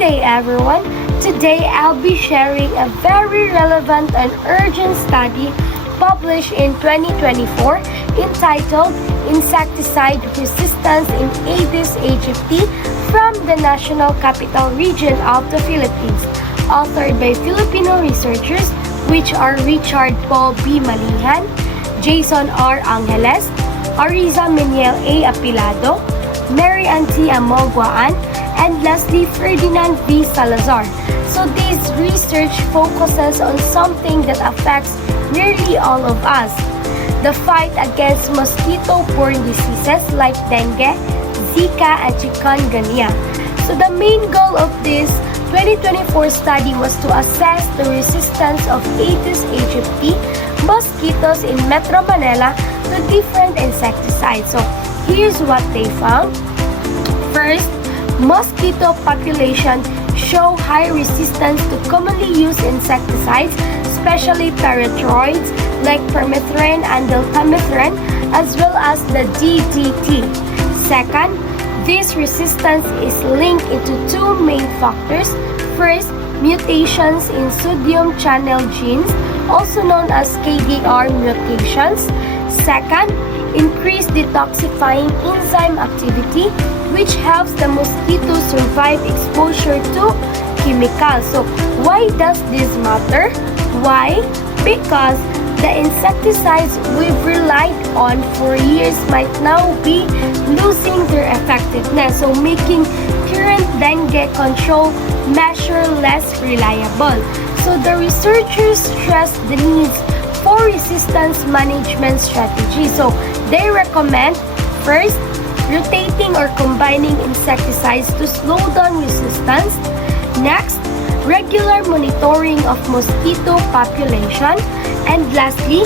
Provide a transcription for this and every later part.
day everyone! Today I'll be sharing a very relevant and urgent study published in 2024 entitled Insecticide Resistance in Aedes aegypti from the National Capital Region of the Philippines, authored by Filipino researchers which are Richard Paul B. Malihan, Jason R. Angeles, Ariza Meniel A. Apilado, Mary Ann T. Amolguaan, and Leslie Ferdinand V. Salazar. So this research focuses on something that affects nearly all of us, the fight against mosquito-borne diseases like dengue, Zika, and chikungunya. So the main goal of this 2024 study was to assess the resistance of Aedes aegypti mosquitoes in Metro Manila to different insecticides. So here's what they found. First, mosquito population show high resistance to commonly used insecticides, especially pyrethroids like permethrin and deltamethrin, as well as the DDT. Second, this resistance is linked into two main factors. First, mutations in sodium channel genes, also known as KDR mutations. Second, increased detoxifying enzyme activity, which helps the mosquito survive exposure to chemicals. So why does this matter? Why? Because the insecticides we've relied on for years might now be losing their effectiveness, so making current dengue control measure less reliable. So the researchers stress the needs for resistance management strategies. So they recommend, first, rotating or combining insecticides to slow down resistance. Next, regular monitoring of mosquito population. And lastly,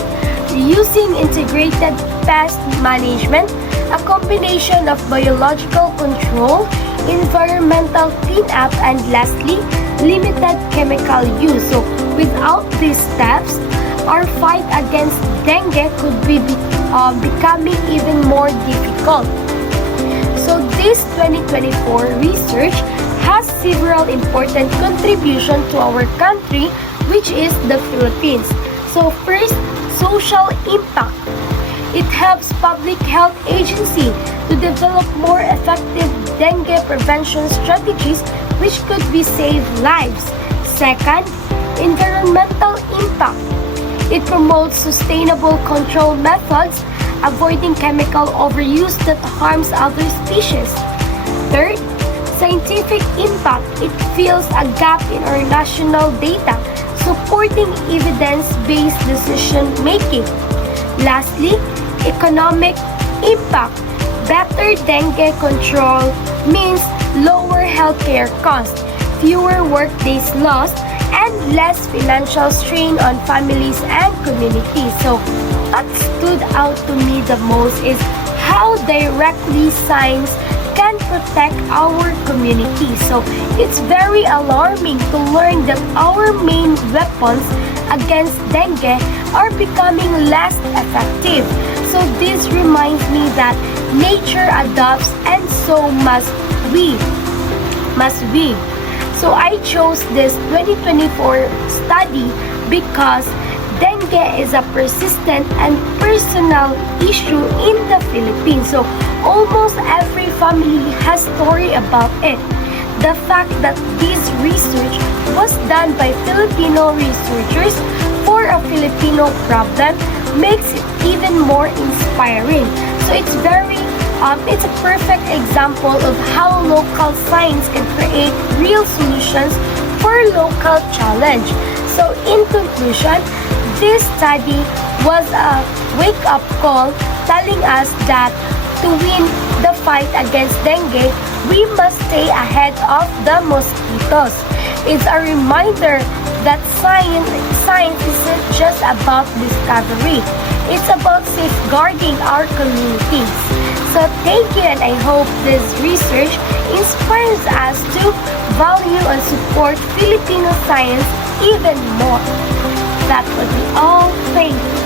using integrated pest management, a combination of biological control, environmental cleanup, and lastly, limited chemical use. So without these steps, our fight against dengue could be becoming even more difficult. So this 2024 research has several important contributions to our country, which is the Philippines. So first, social impact. It helps public health agency to develop more effective dengue prevention strategies which could be save lives. Second, environmental impact. It promotes sustainable control methods, avoiding chemical overuse that harms other species. Third, scientific impact. It fills a gap in our national data, supporting evidence-based decision-making. Lastly, economic impact. Better dengue control means lower healthcare costs, fewer workdays lost, and less financial strain on families and communities. So, what stood out to me the most is how directly science can protect our community. So it's very alarming to learn that our main weapons against dengue are becoming less effective. So this reminds me that nature adapts and so must we. So I chose this 2024 study because dengue is a persistent and personal issue in the Philippines. So almost every family has story about it. The fact that this research was done by Filipino researchers for a Filipino problem makes it even more inspiring. So it's a perfect example of how local science can create real solutions for local challenge. So in conclusion, this study was a wake-up call telling us that to win the fight against dengue, we must stay ahead of the mosquitoes. It's a reminder that science isn't just about discovery. It's about safeguarding our communities. So thank you, and I hope this research inspires us to value and support Filipino science even more. That would be all. Thank you.